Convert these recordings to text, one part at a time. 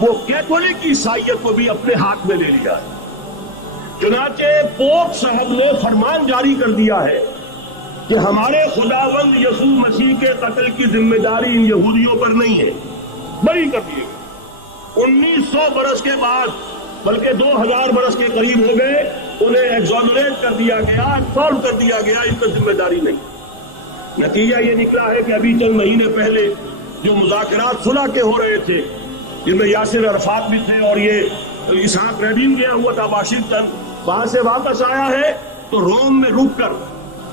وہ کیتھولک عیسائیت کو بھی اپنے ہاتھ میں لے لیا ہے۔ چنانچہ پوپ صاحب نے فرمان جاری کر دیا ہے کہ ہمارے خداوند یسوع مسیح کے قتل کی ذمہ داری ان یہودیوں پر نہیں ہے، بری کر دیے گئے۔ 1900 برس کے بعد، بلکہ 2000 برس کے قریب ہو گئے، انہیں ایگزونریٹ کر دیا گیا، ایبسالو کر دیا گیا، ان پر ذمہ داری نہیں۔ نتیجہ یہ نکلا ہے کہ ابھی چند مہینے پہلے جو مذاکرات صلح کے ہو رہے تھے، جن میں یاسر عرفات بھی تھے اور یہ اسحاق رابین گیا ہوا تھا واشنگٹن، وہاں سے واپس آیا ہے تو روم میں رک کر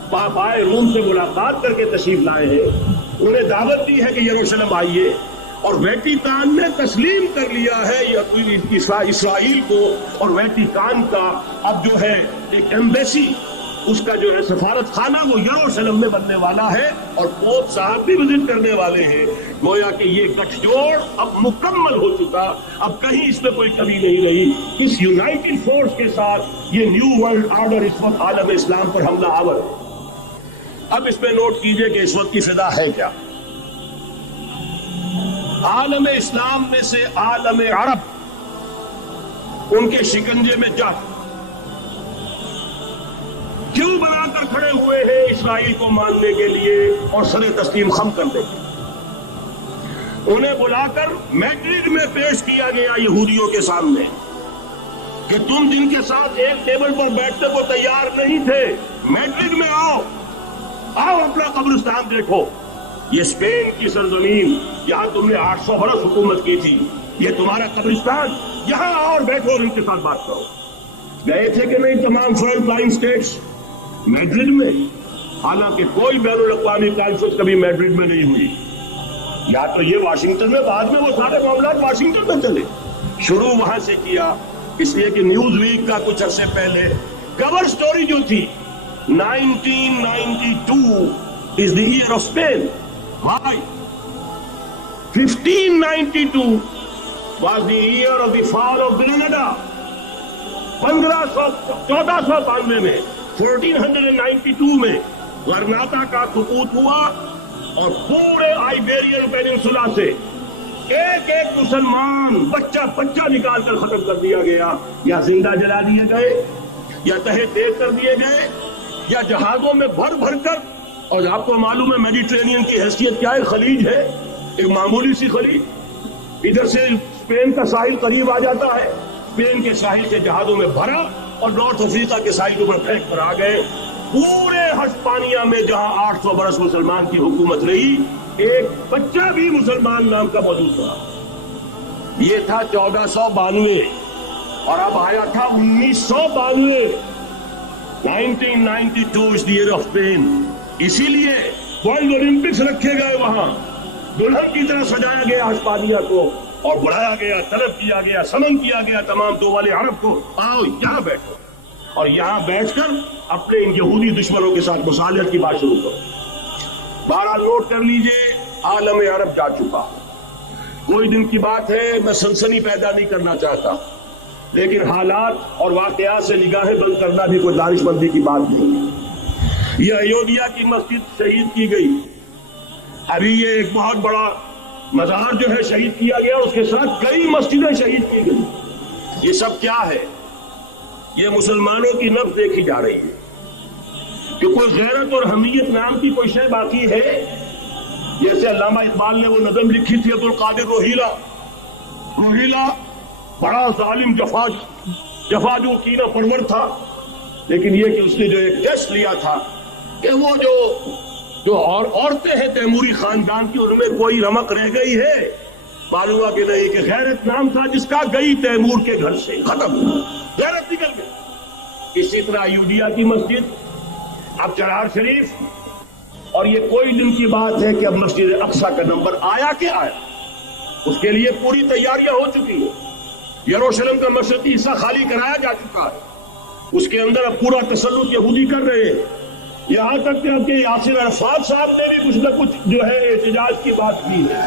پاپائے روم سے ملاقات کر کے تشریف لائے ہیں۔ انہیں دعوت دی ہے کہ یروشلم آئیے، اور ویٹیکان نے تسلیم کر لیا ہے اسرائیل کو، اور ویٹیکان کا اب جو ہے ایک ایمبیسی، اس کا جو ہے سفارت خانہ وہ یروشلم میں بننے والا ہے، اور پوپ صاحب بھی وزٹ کرنے والے ہیں۔ گویا کہ یہ گٹھ جوڑ اب مکمل ہو چکا، اب کہیں اس میں کوئی کمی نہیں رہی۔ اس یونائٹڈ فورس کے ساتھ یہ نیو ورلڈ آرڈر اس وقت عالم اسلام پر حملہ آور ہے۔ اب اس میں نوٹ کیجئے کہ اس وقت کی فضا ہے کیا۔ عالم اسلام میں سے عالم عرب ان کے شکنجے میں جا کیوں بنا کر کھڑے ہوئے ہیں اسرائیل کو ماننے کے لیے اور سر تسلیم خم کرنے کے لیے؟ انہیں بلا کر میڈرڈ میں پیش کیا گیا یہودیوں کے سامنے کہ تم جن کے ساتھ ایک ٹیبل پر بیٹھنے کو تیار نہیں تھے، میڈرڈ میں آؤ اپنا قبرستان دیکھو، یہ اسپین کی سرزمین، یہاں تم نے 800 برس حکومت کی تھی، یہ تمہارا قبرستان، یہاں آؤ اور بیٹھو اور ان کے ساتھ بات کرو۔ گئے تھے کہ نہیں تمام فرنٹ فلائنگ اسٹیٹس میڈرڈ میں؟ حالانکہ کوئی بین الاقوامی کانفرنس کبھی میڈرڈ میں نہیں ہوئی، یا تو یہ واشنگٹن میں، بعد میں وہ سارے معاملات واشنگٹن میں چلے۔ شروع وہاں سے کیا، اس لیے کہ نیوز ویک کا کچھ عرصے پہلے کور سٹوری جو تھی 1992 is the year of Spain. Why? 1592 was the year of the fall of Granada. 1492 میں 1492 میں غرناطہ کا سقوط ہوا، اور پورے آئیبیرین پیننسولا سے ایک ایک مسلمان بچہ نکال کر ختم کر دیا گیا، یا زندہ جلا دیے گئے، یا تہے تیز کر دیے گئے، یا جہازوں میں بھر کر۔ اور آپ کو معلوم ہے میڈیٹرینین کی حیثیت کیا ہے، خلیج ہے، ایک معمولی سی خلیج، ادھر سے اسپین کا ساحل قریب آ جاتا ہے، اسپین کے ساحل سے جہازوں میں بھرا اور نارتھ افریقہ کے ساحل کے اوپر پھینک کر آ گئے۔ پورے ہسپانیہ میں جہاں 800 برس مسلمان کی حکومت رہی، ایک بچہ بھی مسلمان نام کا موجود تھا۔ یہ تھا 1492، اور اب آیا تھا 1992۔ 1992 is the year of Spain۔ اسی لیے ورلڈ اولمپکس رکھے گئے، وہاں دلہن کی طرح سجایا گیا ہسپانیہ کو، اور بڑھایا گیا، طلب کیا گیا، سمن کیا گیا تمام دول عرب کو، آؤ یہاں بیٹھو، اور یہاں بیٹھ کر اپنے ان یہودی دشمنوں کے ساتھ مصالحت کی بات شروع کرو۔ بہرحال نوٹ کر لیجئے، عالم عرب جا چکا۔ کوئی دن کی بات ہے، میں سنسنی پیدا نہیں کرنا چاہتا، لیکن حالات اور واقعات سے نگاہیں بند کرنا بھی کوئی دانش مندی کی بات نہیں۔ یہ ایودھیا کی مسجد شہید کی گئی، ابھی یہ ایک بہت بڑا مزار جو ہے شہید کیا گیا، اس کے ساتھ کئی مسجدیں شہید کی گئی۔ یہ سب کیا ہے؟ یہ مسلمانوں کی نفس دیکھی جا رہی ہے کہ کوئی غیرت اور حمیت نام کی کوئی شے باقی ہے؟ جیسے علامہ اقبال نے وہ نظم لکھی تھی، عبدالقادر روہیلا بڑا ظالم جفا جو کینہ پرور تھا، لیکن یہ کہ اس نے جو ایک ٹیسٹ لیا تھا کہ وہ جو عورتیں ہیں تیموری خاندان کی، ان میں کوئی رمق رہ گئی ہے؟ معلوم ہوا کہ نہیں، کہ غیرت نام تھا جس کا گئی تیمور کے گھر سے، ختم، غیرت نکل گئی۔ اسی طرح ایودھیا کی مسجد، اب چرار شریف، اور یہ کوئی دن کی بات ہے کہ اب مسجد اقصی کا نمبر آیا کہ آیا، اس کے لیے پوری تیاریاں ہو چکی ہیں۔ یروشلم کا مشرقی حصہ خالی کرایا جا چکا ہے، اس کے اندر اب پورا تسلط یہودی کر رہے ہیں، یہاں تک کہ اب کے یاسر عرفات صاحب نے بھی کچھ نہ کچھ جو ہے احتجاج کی بات کی ہے،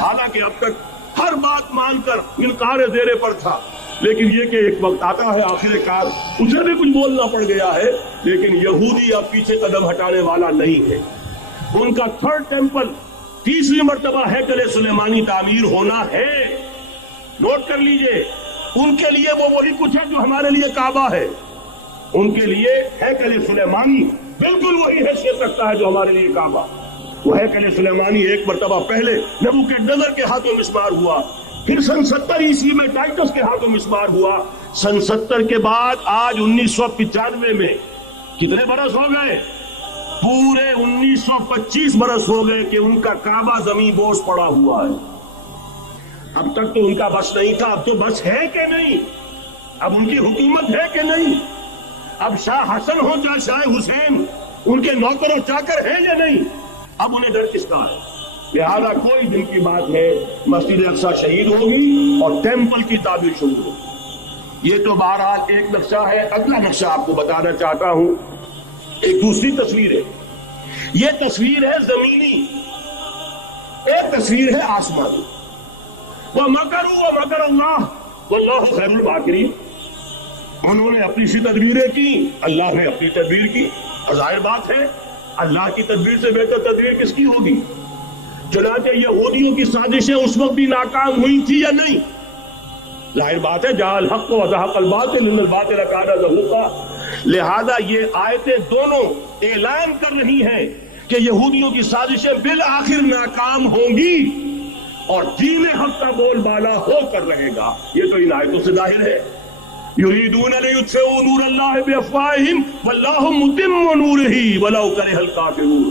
حالانکہ اب تک ہر بات مان کر انکار زیر پر تھا، لیکن یہ کہ ایک وقت آتا ہے آخر کار اسے بھی کچھ بولنا پڑ گیا ہے۔ لیکن یہودی اب پیچھے قدم ہٹانے والا نہیں ہے، ان کا تھرڈ ٹیمپل، تیسری مرتبہ ہیکل سلیمانی تعمیر ہونا ہے، نوٹ کر لیجئے، ان کے لیے وہ وہی کچھ ہے جو ہمارے لیے کعبہ ہے، ان کے لیے ہیکل سلیمانی بالکل وہی حیثیت رکھتا ہے جو ہمارے لیے کعبہ۔ وہ ہیکل سلیمانی ایک مرتبہ پہلے نبوکدنضر کے ہاتھوں مسمار ہوا، پھر سن 70 عیسوی میں ٹائٹس کے ہاتھوں مسمار ہوا، سن 70 کے بعد آج 1995 میں کتنے برس ہو گئے؟ پورے 1925 برس ہو گئے کہ ان کا کعبہ زمین بوس پڑا ہوا ہے۔ اب تک تو ان کا بس نہیں تھا، اب تو بس ہے کہ نہیں؟ اب ان کی حکومت ہے کہ نہیں؟ اب شاہ حسن ہو چاہے شاہ حسین، ان کے نوکر و چاکر ہیں یا نہیں؟ اب انہیں ڈر کس کا ہے؟ لہذا کوئی دن کی بات ہے مسجد اقصی شہید ہوگی اور ٹیمپل کی تعمیر شروع ہوگی۔ یہ تو بہرحال ایک نقشہ ہے۔ اگلا نقشہ آپ کو بتانا چاہتا ہوں، ایک دوسری تصویر ہے۔ یہ تصویر ہے زمینی، ایک تصویر ہے آسمانی۔ وَمَكَرُوا وَمَكَرَ اللَّهُ وَاللَّهُ خَيْرُ الْمَاكِرِينَ۔ انہوں نے اپنی سی تدبیریں کی، اللہ نے اپنی تدبیر کی۔ ظاہر بات ہے اللہ کی تدبیر سے بہتر تدبیر کس کی ہوگی؟ چنانچہ یہودیوں کی سازشیں اس وقت بھی ناکام ہوئی تھی یا نہیں؟ ظاہر بات ہے جاء الحق وزهق الباطل ان الباطل كان زهوقا۔ لہذا یہ آیتیں دونوں اعلان کر رہی ہیں کہ یہودیوں کی سازشیں بالآخر ناکام ہوں گی اور دین حق کا بول بالا ہو کر رہے گا۔ یہ تو ان آیتوں سے ظاہر ہے۔ یریدون لیطفئوا نور اللہ بافواہہم واللہ متم نورہ ولو کرہ الکافرون۔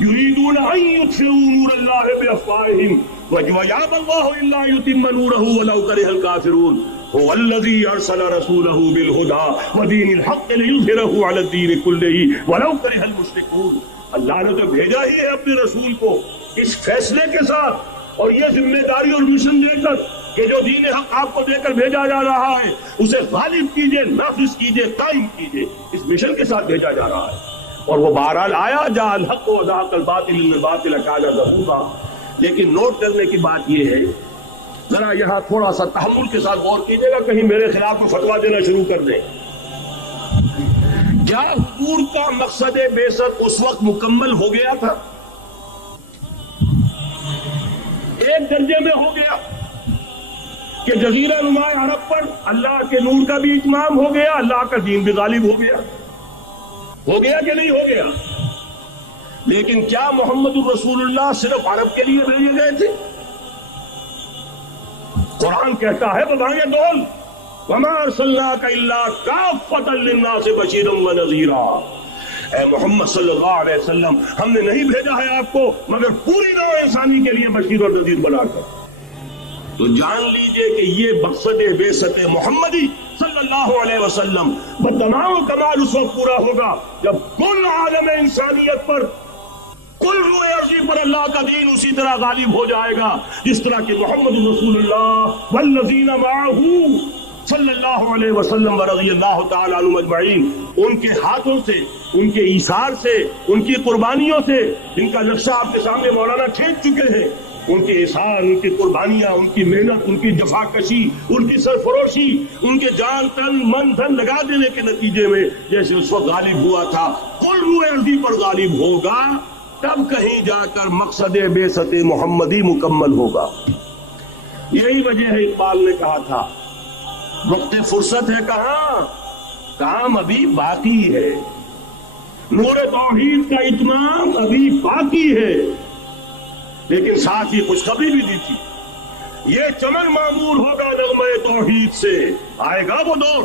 یریدون ان یطفئوا نور اللہ بافواہہم ویأبی اللہ الا یتم نورہ ولو کرہ الکافرون۔ هو الذی ارسل رسولہ بالہدی ودین الحق لیظہرہ علی الدین کلہ ولو کرہ المشرکون۔ اللہ نے تو بھیجا ہی ہے اپنے رسول کو اس فیصلے کے ساتھ اور یہ ذمہ داری اور مشن دے کر کہ جو دین حق آپ کو دے کر بھیجا جا رہا ہے اسے غالب کیجئے، نافذ کیجئے، قائم کیجئے، اس مشن کے ساتھ بھیجا جا رہا ہے۔ اور وہ بہرحال آیا جاء الحق وزهق الباطل ان الباطل كان زهوقا۔ لیکن نوٹ کرنے کی بات یہ ہے، ذرا یہاں تھوڑا سا تحمل کے ساتھ غور کیجئے گا، کہیں میرے خلاف کوئی فتویٰ دینا شروع کر دیں۔ کیا حضور کا مقصد بعثت اس وقت مکمل ہو گیا تھا؟ ایک درجے میں ہو گیا کہ جزیرہ نما عرب پر اللہ کے نور کا بھی اتمام ہو گیا، اللہ کا دین بھی غالب ہو گیا کہ نہیں ہو گیا؟ لیکن کیا محمد الرسول اللہ صرف عرب کے لیے بھیجے گئے تھے؟ قرآن کہتا ہے بلائیں ڈول وما ارسلناک الا کافۃ للناس بشیرا ونذیرا۔ اے محمد صلی اللہ علیہ وسلم، ہم نے نہیں بھیجا ہے آپ کو مگر پوری نوع انسانی کے لیے بشیر اور نذیر بنا کر۔ تو جان لیجئے کہ یہ مقصد بعثت محمدی صلی اللہ علیہ وسلم بتمام کمال اس وقت پورا ہوگا جب کل عالم انسانیت پر، کل روح ارضی پر اللہ کا دین اسی طرح غالب ہو جائے گا جس طرح کہ محمد رسول اللہ والذین معہ صلی اللہ علیہ وسلم ورضی اللہ تعالی عنہم اجمعین، ان کے ہاتھوں سے، ان کے ایثار سے، ان کی قربانیوں سے، جن کا نقشہ آپ کے سامنے مولانا کھینچ چکے ہیں، ان کے احسان، ان کی قربانیاں، ان کی محنت، ان کی جفاکشی، ان کی سرفروشی، ان کے جان تن من دھن لگا دینے کے نتیجے میں جیسے اس وقت غالب ہوا تھا، کل روح ارضی پر غالب ہوگا، تب کہیں جا کر مقصد بعثت محمدی مکمل ہوگا۔ یہی وجہ ہے اقبال نے کہا تھا وقت فرصت ہے کہاں، کام ابھی باقی ہے، نور توحید کا اتمام ابھی باقی ہے۔ لیکن ساتھ ہی خوشخبری بھی دی تھی، یہ چمن معمور ہوگا نغمہ توحید سے، آئے گا وہ دور